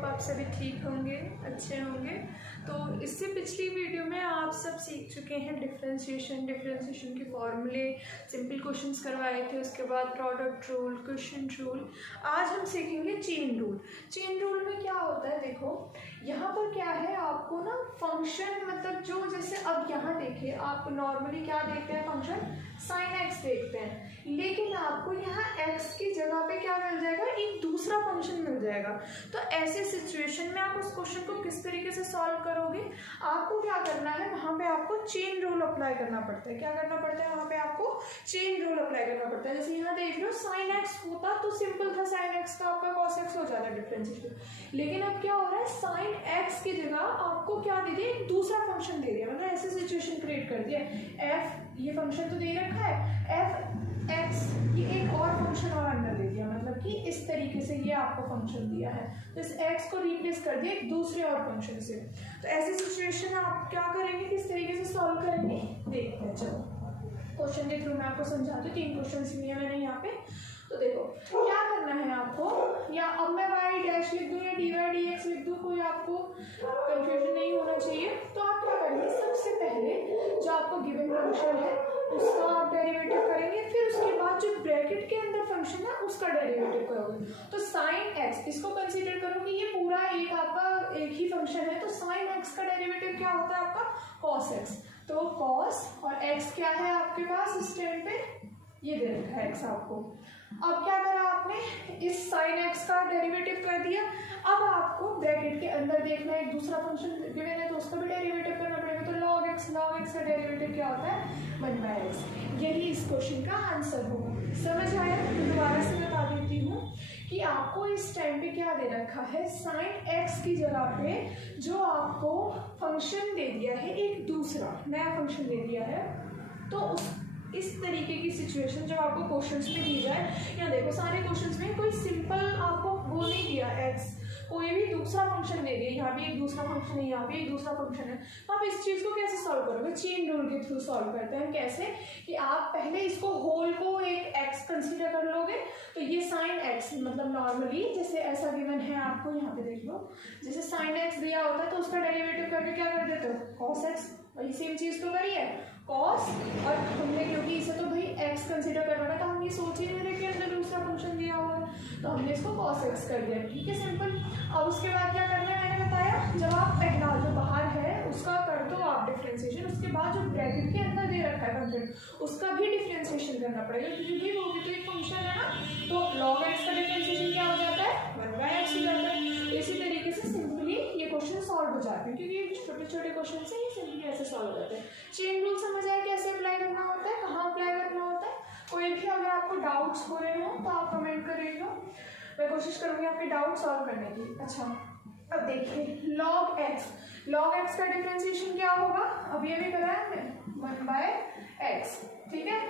Hope आप सभी ठीक होंगे, अच्छे होंगे। तो इससे पिछली वीडियो में आप सब सीख चुके हैं डिफरेंशिएशन के फॉर्मूले, सिंपल क्वेश्चंस करवाए थे, उसके बाद प्रोडक्ट रूल, क्वेश्चन रूल। आज हम सीखेंगे चेन रूल। चेन रूल में क्या होता है, देखो यहाँ पर क्या है, आपको ना फंक्शन मतलब जो जैसे अब यहाँ देखिए, आप नॉर्मली क्या देखते हैं, फंक्शन साइन एक्स देखते हैं, लेकिन आपको यहाँ एक्स की जगह पे क्या मिल जाएगा, एक दूसरा फंक्शन मिल जाएगा। तो ऐसे सिचुएशन में आप उस क्वेश्चन को किस तरीके से सॉल्व करोगे, आपको क्या करना है, वहाँ पे आपको चेन रूल अप्लाई करना पड़ता है। क्या करना पड़ता है, वहाँ पे आपको चेन रूल अप्लाई करना पड़ता है। जैसे यहाँ देख लो, साइन एक्स होता तो सिंपल था, साइन एक्स का आपका कॉस एक्स हो जाता है डिफरेंशिएशन, लेकिन अब क्या हो रहा है, साइन एक्स की जगह आपको क्या दे दिया, एक दूसरा फंक्शन दे दिया, मतलब ऐसे सिचुएशन क्रिएट कर दिया। एफ ये फंक्शन तो दे रखा है, एफ एक्स ये एक और फंक्शन और अंदर दे दिया, मतलब कि इस तरीके से ये आपको फंक्शन दिया है, तो इस एक्स को रिप्लेस कर दिया एक दूसरे और फंक्शन से। तो ऐसी सिचुएशन आप क्या करेंगे, किस तरीके से सॉल्व करेंगे, देखते हैं। चलो क्वेश्चन देख लो, मैं आपको समझाती हूँ। 3 क्वेश्चन लिए मैंने यहाँ पे। तो देखो क्या करना है आपको, या अब मैं वाई डैश लिख दूँ या डी वाई डी एक्स लिख दूँ, कोई आपको कंफ्यूजन नहीं होना चाहिए। तो आप क्या करेंगे, सबसे पहले जो आपको गिवन फंक्शन है उसका आप डेरिवेटिव करेंगे, फिर उसके बाद जो ब्रैकेट के अंदर फंक्शन है उसका डेरिवेटिव करोगे। तो साइन एक्स इसको कंसीडर करो कि ये पूरा एक आपका एक ही फंक्शन है, तो साइन एक्स का डेरिवेटिव क्या होता है आपका, कॉस एक्स। तो कॉस और एक्स क्या है आपके पास इस टाइम पे, ये दे रखा है एक्स आपको। अब क्या करा आपने, इस साइन एक्स का डेरिवेटिव कर दिया। अब आपको ब्रैकेट के अंदर देखना है, एक दूसरा फंक्शन गिवन है तो उसका भी डेरिवेटिव करना पड़ेगा। तो लॉग एक्स का डेरिवेटिव क्या होता है, 1/x। यही इस क्वेश्चन का आंसर होगा। समझ आया? तो दोबारा से बता देती हूँ कि आपको इस टाइम पे क्या दे रखा है, साइन एक्स की जगह पे जो आपको फंक्शन दे दिया है, एक दूसरा नया फंक्शन दे दिया है। तो इस तरीके की सिचुएशन जब आपको क्वेश्चंस में दी जाए, या देखो सारे क्वेश्चंस में कोई सिंपल आपको वो नहीं दिया एक्स, कोई भी दूसरा फंक्शन दे दिया, यहाँ भी एक दूसरा फंक्शन है, यहाँ भी एक दूसरा फंक्शन है, तो आप इस चीज़ को कैसे सॉल्व करोगे, चेन रूल के थ्रू सॉल्व करते हैं। कैसे कि आप पहले इसको होल को एक एक्स कंसीडर कर लोगे, तो ये साइन एक्स मतलब नॉर्मली जैसे ऐसा गिवन है आपको, यहाँ पे देख लो, जैसे साइन एक्स दिया होता है तो उसका डेरिवेटिव करके क्या कर देते हो, कॉस एक्स। वही सेम चीज़ तो करिए, कॉस, और हमने क्योंकि इसे तो भाई एक्स कंसीडर करना था, तो हम ये सोच ही नहीं रहे कि अंदर दूसरा फंक्शन दिया हुआ है, तो हमने इसको कॉस एक्स कर दिया। ठीक है, सिंपल। अब उसके बाद क्या करना है, मैंने बताया, जब आप पहला जो बाहर है उसका कर दो आप डिफरेंशिएशन, उसके बाद जो ब्रैकेट के अंदर दे रखा है फंक्शन उसका भी डिफरेंशिएशन करना पड़ेगा, क्योंकि वो भी तो एक फंक्शन है ना। तो लॉग एक्स का डिफरेंशिएशन क्या हो जाता है, 1/x हो जाता है। इसी तरीके से सिंपली ये क्वेश्चन सॉल्व हो जाते हैं, क्योंकि छोटे छोटे क्वेश्चन से ये सिंपली ऐसे सॉल्व हो जाते हैं। चेन रूल समझ आया कैसे अप्लाई करना होता है, कहाँ अप्लाई करना होता है। कोई भी अगर आपको डाउट्स हो रहे हो तो आप कमेंट करिएगा, मैं कोशिश करूँगी आपके डाउट सॉल्व करने की। अच्छा, अब देखिए लॉग एक्स का डिफरेंशिएशन क्या होगा, अब ये भी करा है हमने, 1/x। ठीक है,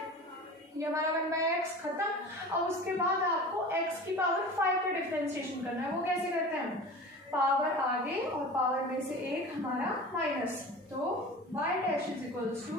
ये हमारा 1/x खत्म। और उसके बाद आपको x की पावर 5 का डिफरेंशिएशन करना है। वो कैसे करते हैं, पावर आगे और पावर में से एक हमारा माइनस, तो y dash is equals to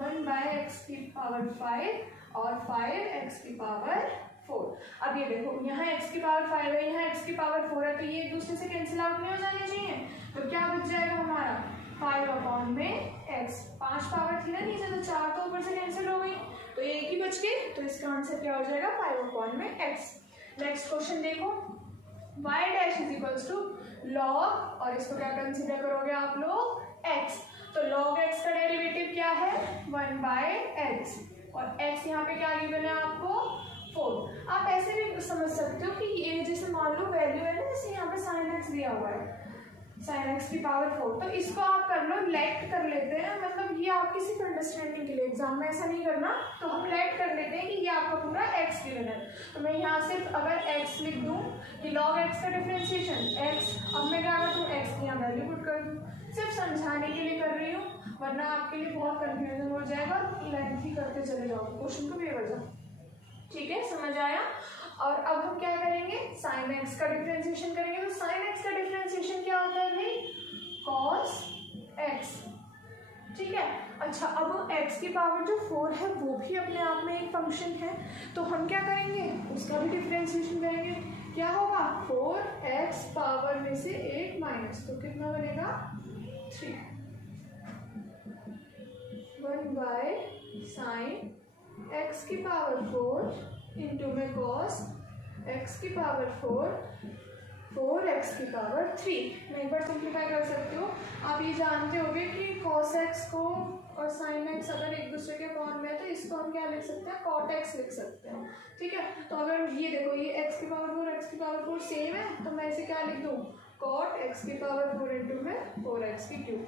1/x की पावर 5 और 5x की पावर 4। अब ये देखो, यहाँ x की पावर 5 है, यहाँ x की पावर 4 है, तो ये एक दूसरे से कैंसिल आउट नहीं हो जाने चाहिए। तो क्या बच जाएगा हमारा 5 में x, 5 पावर थी ना नीचे, तो 4 तो ऊपर से कैंसिल हो गई, तो ये एक ही बच गई। तो इसका आंसर क्या हो जाएगा, 5 में x। नेक्स्ट क्वेश्चन देखो, y dash is equals to log, और इसको क्या कंसीडर करोगे आप लोग, x। तो लॉग x का डेरिवेटिव क्या है, 1/x, और x यहाँ पे क्या गिवन है आपको, 4। आप ऐसे भी समझ सकते हो कि ये जैसे मान लो वैल्यू है ना, जैसे यहाँ पे साइन एक्स दिया हुआ है, साइन एक्स की पावर 4, तो इसको आप कर लो, लेट कर लेते हैं, मतलब ये आपकी सिर्फ अंडरस्टैंडिंग के लिए, एग्जाम में ऐसा नहीं करना, तो हम लेट कर लेते हैं कि ये आपका पूरा x गिवन है। तो मैं यहाँ सिर्फ अगर x लिख दूँ कि लॉग x का डिफरेंशिएशन x, अब मैं क्या कर दूँ, x की यहाँ वैल्यू पुट कर दूँ, सिर्फ समझाने के लिए कर रही हूँ, वरना आपके लिए बहुत कंफ्यूजन हो जाएगा, लेंथी करते चले जाओगे क्वेश्चन को बेवजह। ठीक है, समझ आया? और अब हम क्या करेंगे, साइन एक्स का डिफरेंशिएशन करेंगे। तो साइन एक्स का डिफरेंशिएशन क्या होता है भाई, कॉस एक्स। ठीक है, अच्छा, अब x की पावर जो 4 है वो भी अपने आप में एक फंक्शन है, तो हम क्या करेंगे, उसका भी डिफरेंशिएशन करेंगे। क्या होगा, 4x x पावर में से 8 माइनस, तो कितना बनेगा 3। 1 बाय साइन x की पावर 4 इंटू में कॉस x की पावर 4 x की पावर 3। मैं एक बार सिंप्लीफाई कर सकती हूँ। आप ये जानते होंगे कि cos x को और sin x अगर एक दूसरे के फॉर्म में है तो इसको हम क्या लिख सकते हैं, cot x लिख सकते हैं। ठीक है, तो अगर ये देखो ये x की पावर 4 x की पावर 4 सेम है तो मैं इसे क्या लिख दूँ, cot x की पावर 4 इंटू में 4x की क्यूब।